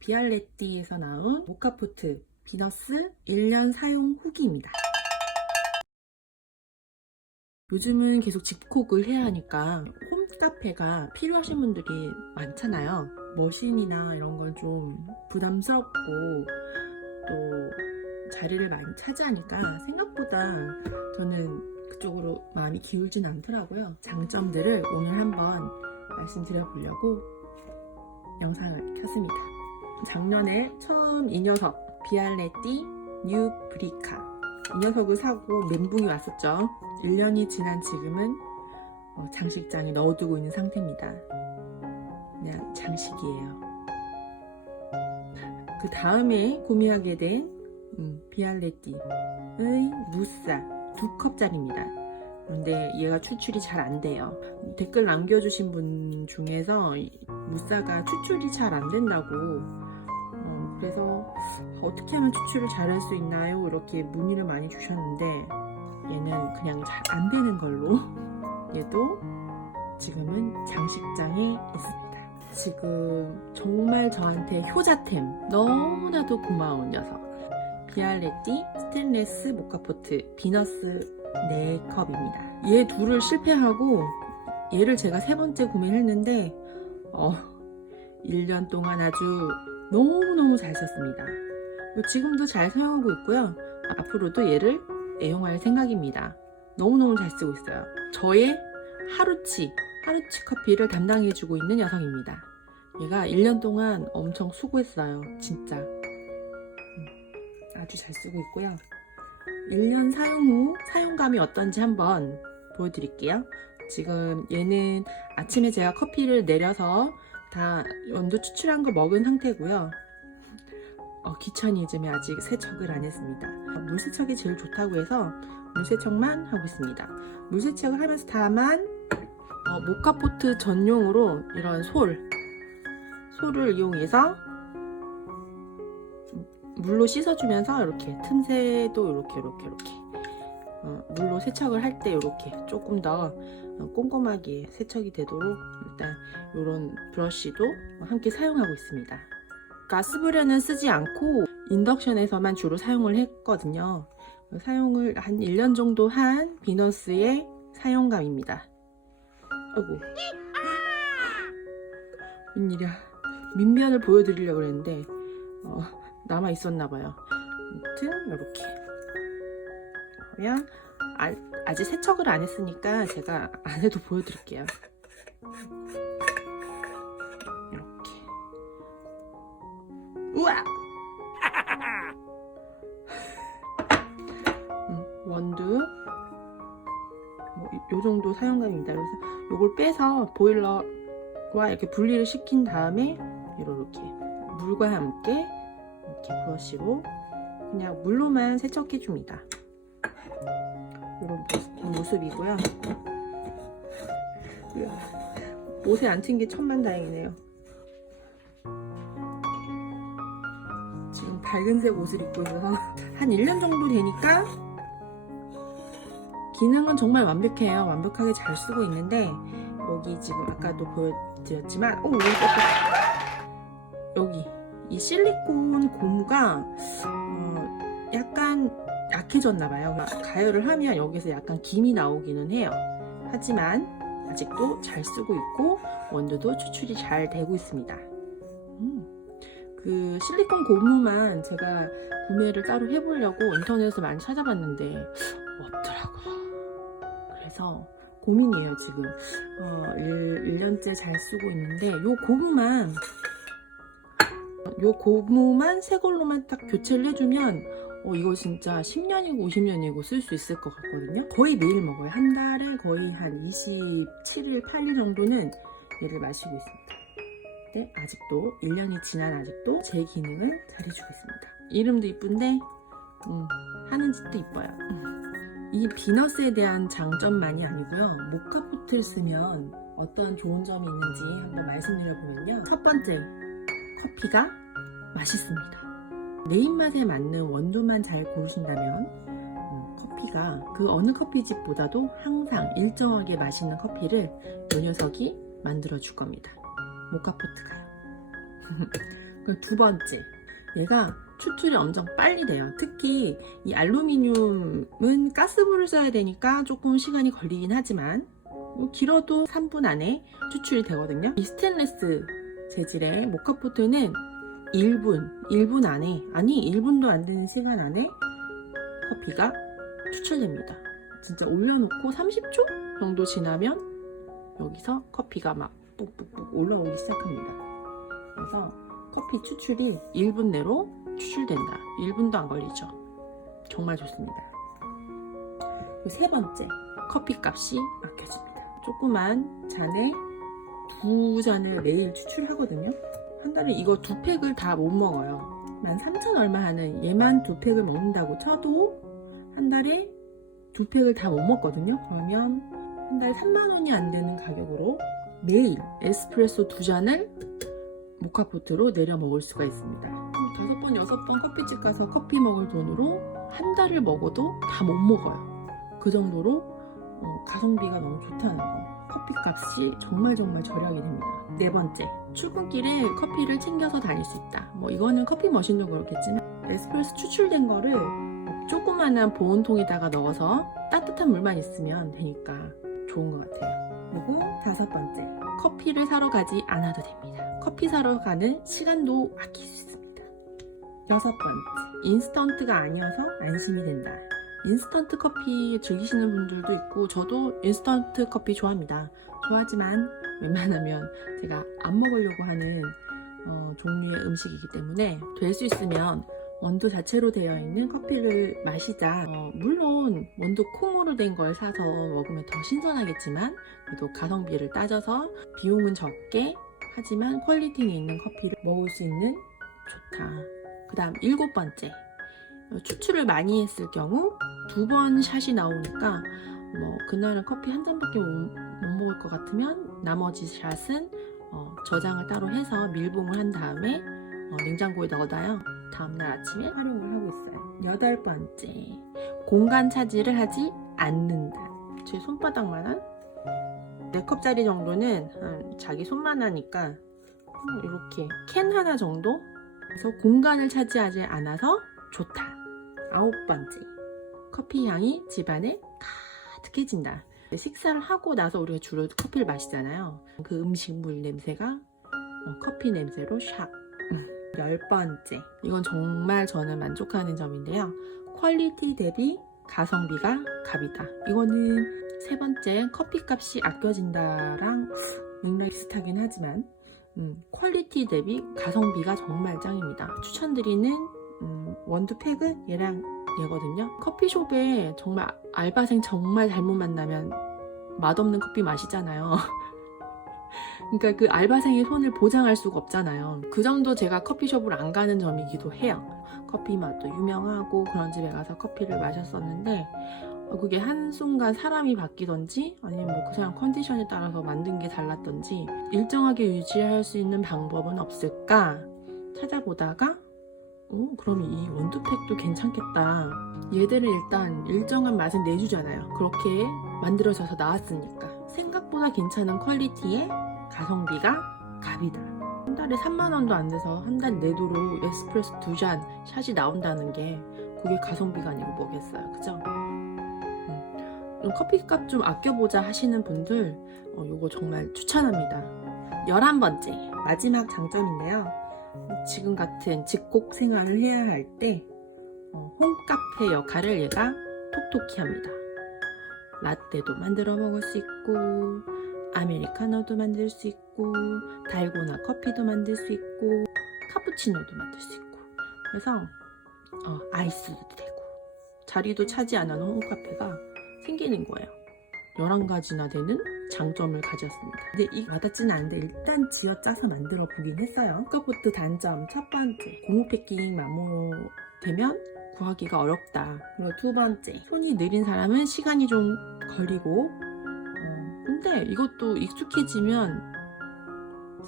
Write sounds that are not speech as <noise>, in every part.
비알레띠에서 나온 모카포트 비너스 1년 사용 후기입니다. 요즘은 계속 집콕을 해야 하니까 홈카페가 필요하신 분들이 많잖아요. 머신이나 이런 건 좀 부담스럽고 또 자리를 많이 차지하니까 생각보다 저는 그쪽으로 마음이 기울진 않더라고요. 장점들을 오늘 한번 말씀드려 보려고 영상을 켰습니다. 작년에 처음 이 녀석 비알레띠 뉴 브리카 이 녀석을 사고 멘붕이 왔었죠. 1년이 지난 지금은 어, 장식장에 넣어두고 있는 상태입니다. 그냥 장식이에요. 그 다음에 구매하게 된 음, 비알레띠의 무사 두 컵짜리입니다. 그런데 얘가 추출이 잘 안 돼요. 댓글 남겨주신 분 중에서 이 무사가 추출이 잘 안 된다고 어, 그래서 어떻게 하면 추출을 잘 할 수 있나요? 이렇게 문의를 많이 주셨는데 얘는 그냥 잘 안 되는 걸로 <laughs> 얘도 지금은 장식장에 있습니다. 지금 정말 저한테 효자템 너무나도 고마운 녀석 비알레띠 스테인레스 모카포트 비너스 4컵입니다. 얘 둘을 실패하고 얘를 제가 세 번째 구매를 했는데 어, 1년 동안 아주 너무너무 잘 썼습니다. 지금도 잘 사용하고 있고요. 앞으로도 얘를 애용할 생각입니다. 너무너무 잘 쓰고 있어요. 저의 하루치, 하루치 커피를 담당해주고 있는 여성입니다. 얘가 1년 동안 엄청 수고했어요. 진짜. 음, 아주 잘 쓰고 있고요. 1년 사용 후 사용감이 어떤지 한번 보여드릴게요. 지금 얘는 아침에 제가 커피를 내려서 다 원두 추출한 거 먹은 상태고요. 어, 귀차니즘에 아직 세척을 안 했습니다. 물세척이 제일 좋다고 해서 물세척만 하고 있습니다. 물세척을 하면서 다만 어, 모카포트 전용으로 이런 솔, 솔을 이용해서 물로 씻어주면서 이렇게 틈새도 이렇게 이렇게 이렇게 어, 물로 세척을 할 때 이렇게 조금 더 어, 꼼꼼하게 세척이 되도록 일단 이런 브러쉬도 함께 사용하고 있습니다. 가스불에는 쓰지 않고 인덕션에서만 주로 사용을 했거든요. 사용을 한 1년 정도 한 비너스의 사용감입니다. 아이고. 웬일이야. 민면을 보여드리려고 했는데, 어, 남아 있었나봐요. 아무튼, 이렇게. 그러면, 아, 아직 세척을 안 했으니까 제가 안 해도 보여드릴게요. 이렇게. 우와! 음, 원두. 뭐, 이- 요 정도 사용감입니다. 그래서 요걸 빼서 보일러와 이렇게 분리를 시킨 다음에 이렇게 물과 함께 이렇게 브러쉬로 그냥 물로만 세척해 줍니다. 이런 모습이고요. 옷에 안 튄 게 천만다행이네요. 지금 밝은색 옷을 입고 있어서 <laughs> 한 1년 정도 되니까 기능은 정말 완벽해요. 완벽하게 잘 쓰고 있는데 여기 지금 아까도 보여드렸지만 오 여기 이 실리콘 고무가 어, 약간 약해졌나 봐요. 가열을 하면 여기서 약간 김이 나오기는 해요. 하지만 아직도 잘 쓰고 있고 원두도 추출이 잘 되고 있습니다. 음, 그 실리콘 고무만 제가 구매를 따로 해보려고 인터넷에서 많이 찾아봤는데 없더라고요. 그래서 고민이에요 지금. 어, 1, 년째잘 쓰고 있는데 요 고무만 요 고무만 새 걸로만 딱 교체를 해주면 어, 이거 진짜 10년이고 50년이고 쓸 수 있을 것 같거든요. 거의 매일 먹어요. 한 달에 거의 한 27일, 8일 정도는 얘를 마시고 있습니다. 근데 아직도 1년이 지난 아직도 제 기능을 잘해주고 있습니다. 이름도 이쁜데 음, 하는 짓도 이뻐요. 음. 이 비너스에 대한 장점만이 아니고요. 모카포트를 쓰면 어떤 좋은 점이 있는지 한번 말씀드려보면요. 첫 번째, 커피가 맛있습니다. 내 입맛에 맞는 원두만 잘 고르신다면 음, 커피가 그 어느 커피집보다도 항상 일정하게 맛있는 커피를 이 녀석이 만들어 줄 겁니다. 모카포트가요. <laughs> 그두 번째, 얘가 추출이 엄청 빨리 돼요. 특히 이 알루미늄은 가스불을 써야 되니까 조금 시간이 걸리긴 하지만 뭐 길어도 3분 안에 추출이 되거든요. 이 스테인레스 재질의 모카포트는 1분, 1분 안에 아니 1분도 안 되는 시간 안에 커피가 추출됩니다. 진짜 올려놓고 30초 정도 지나면 여기서 커피가 막 뿍뿍뿍 올라오기 시작합니다. 그래서 커피 추출이 1분 내로 추출된다. 1분도 안 걸리죠. 정말 좋습니다. 세 번째, 커피 값이 아껴집니다. 조그만 잔에 두 잔을 매일 추출하거든요. 한 달에 이거 두 팩을 다 못 먹어요. 13,000 얼마 하는 얘만 두 팩을 먹는다고 쳐도 한 달에 두 팩을 다 못 먹거든요. 그러면 한 달에 3만 원이 안 되는 가격으로 매일 에스프레소 두 잔을 모카포트로 내려 먹을 수가 있습니다. 다섯 번, 여섯 번 커피집 가서 커피 먹을 돈으로 한 달을 먹어도 다 못 먹어요. 그 정도로 어, 가성비가 너무 좋다는 거. 커피 값이 정말 정말 절약이 됩니다. 네 번째, 출근길에 커피를 챙겨서 다닐 수 있다. 뭐 이거는 커피 머신도 그렇겠지만 에스프레소 추출된 거를 조그마한 보온통에다가 넣어서 따뜻한 물만 있으면 되니까 좋은 것 같아요. 그리고 다섯 번째, 커피를 사러 가지 않아도 됩니다. 커피 사러 가는 시간도 아낄 수 있습니다. 여섯 번째, 인스턴트가 아니어서 안심이 된다. 인스턴트 커피 즐기시는 분들도 있고 저도 인스턴트 커피 좋아합니다. 좋아하지만 웬만하면 제가 안 먹으려고 하는 어, 종류의 음식이기 때문에 될 수 있으면 원두 자체로 되어 있는 커피를 마시자. 어, 물론 원두 콩으로 된 걸 사서 먹으면 더 신선하겠지만 그래도 가성비를 따져서 비용은 적게 하지만 퀄리티는 있는 커피를 먹을 수 있는 좋다. 그 다음 일곱 번째 어, 추출을 많이 했을 경우 두 번 샷이 나오니까 뭐 그날은 커피 한 잔밖에 못, 못 먹을 것 같으면 나머지 샷은 어, 저장을 따로 해서 밀봉을 한 다음에 어, 냉장고에 넣어놔요. 다음날 아침에 활용을 하고 있어요. 여덟 번째, 공간 차지를 하지 않는다. 제 손바닥만한 4컵짜리 정도는 한 자기 손만 하니까 음, 이렇게 캔 하나 정도? 그래서 공간을 차지하지 않아서 좋다. 아홉 번째, 커피 향이 집안에 가득해진다. 식사를 하고 나서 우리가 주로 커피를 마시잖아요. 그 음식물 냄새가 어, 커피 냄새로 샥. 음. 열 번째. 이건 정말 저는 만족하는 점인데요. 퀄리티 대비 가성비가 갑이다. 이거는 세 번째 커피 값이 아껴진다랑 맥락이 비슷하긴 하지만 음, 퀄리티 대비 가성비가 정말 짱입니다. 추천드리는 음, 원두 팩은 얘랑 얘거든요. 커피숍에 정말 알바생 정말 잘못 만나면 맛없는 커피 마시잖아요. <laughs> 그러니까 그 알바생의 손을 보장할 수가 없잖아요. 그 정도 제가 커피숍을 안 가는 점이기도 해요. 커피 맛도 유명하고 그런 집에 가서 커피를 마셨었는데 어, 그게 한순간 사람이 바뀌던지 아니면 뭐 그 사람 컨디션에 따라서 만든 게 달랐던지 일정하게 유지할 수 있는 방법은 없을까 찾아보다가 어, 그럼 이 원두팩도 괜찮겠다. 얘들은 일단 일정한 맛은 내주잖아요. 그렇게 만들어져서 나왔으니까. 생각보다 괜찮은 퀄리티에 가성비가 갑이다. 한 달에 3만원도 안 돼서 한 달 내도록 에스프레소 두 잔 샷이 나온다는 게 그게 가성비가 아니고 뭐겠어요. 그죠? 음. 커피값 좀 아껴보자 하시는 분들 어, 요거 정말 추천합니다. 11번째 마지막 장점인데요. 지금 같은 집콕 생활을 해야 할때 어, 홈카페 역할을 얘가 톡톡히 합니다. 라떼도 만들어 먹을 수 있고 아메리카노도 만들 수 있고 달고나 커피도 만들 수 있고 카푸치노도 만들 수 있고 그래서 어, 아이스도 되고 자리도 차지 안 하는 홈카페가 생기는 거예요. 11가지나 되는 장점을 가졌습니다. 근데 이 와닿지는 않는데 일단 지어짜서 만들어 보긴 했어요. 홈카포트 단점 첫 번째 고무 패킹 마모되면 구하기가 어렵다. 그리고 두 번째 손이 느린 사람은 시간이 좀 걸리고 어, 근데 이것도 익숙해지면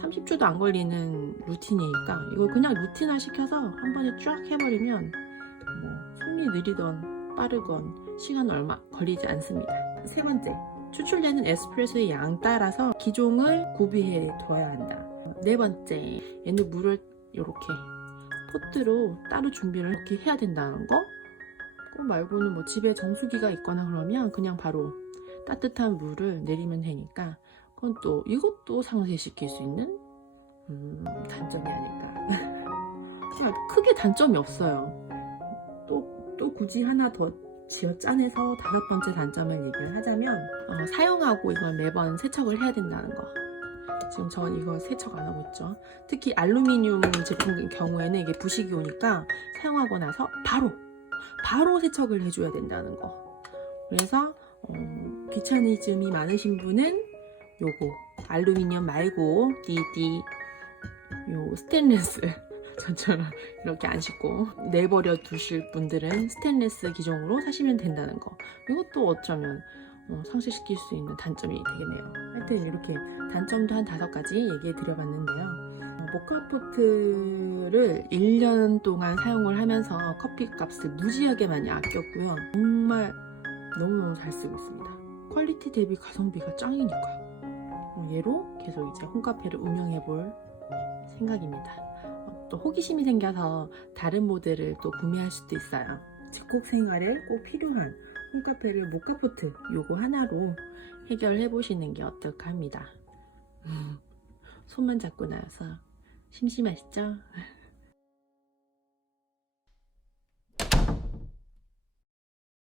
30초도 안 걸리는 루틴이니까 이걸 그냥 루틴화 시켜서 한 번에 쫙 해버리면 뭐 손이 느리던 빠르건 시간 얼마 걸리지 않습니다. 세 번째 추출되는 에스프레소의 양 따라서 기종을 구비해 둬야 한다. 네 번째 얘는 물을 이렇게 포트로 따로 준비를 이렇게 해야 된다는 거. 그거 말고는 뭐 집에 정수기가 있거나 그러면 그냥 바로 따뜻한 물을 내리면 되니까 그건 또 이것도 상쇄시킬 수 있는 음, 단점이 아닐까. <laughs> 크게 단점이 없어요. 또, 또 굳이 하나 더 지어 짜내서 다섯 번째 단점을 얘기를 하자면 어, 사용하고 이걸 매번 세척을 해야 된다는 거. 지금 전 이거 세척 안 하고 있죠. 특히 알루미늄 제품 경우에는 이게 부식이 오니까 사용하고 나서 바로 바로 세척을 해줘야 된다는 거. 그래서 어, 귀차니즘이 많으신 분은 요거 알루미늄 말고 DD 요 스테인레스 저처럼 이렇게 안 씻고 내버려 두실 분들은 스테인레스 기종으로 사시면 된다는 거. 이것도 어쩌면 어, 상쇄시킬 수 있는 단점이 되겠네요. 하여튼 이렇게 단점도 한 다섯 가지 얘기해 드려봤는데요. 어, 모카포트를 1년 동안 사용을 하면서 커피 값을 무지하게 많이 아꼈고요. 정말 너무너무 잘 쓰고 있습니다. 퀄리티 대비 가성비가 짱이니까요. 어, 얘로 계속 이제 홈카페를 운영해 볼 생각입니다. 어, 또 호기심이 생겨서 다른 모델을 또 구매할 수도 있어요. 집콕 생활에 꼭 필요한 홈카페를 모카포트 요거 하나로 해결해 보시는 게 어떨까 합니다. 음, 손만 잡고 나서 심심하시죠?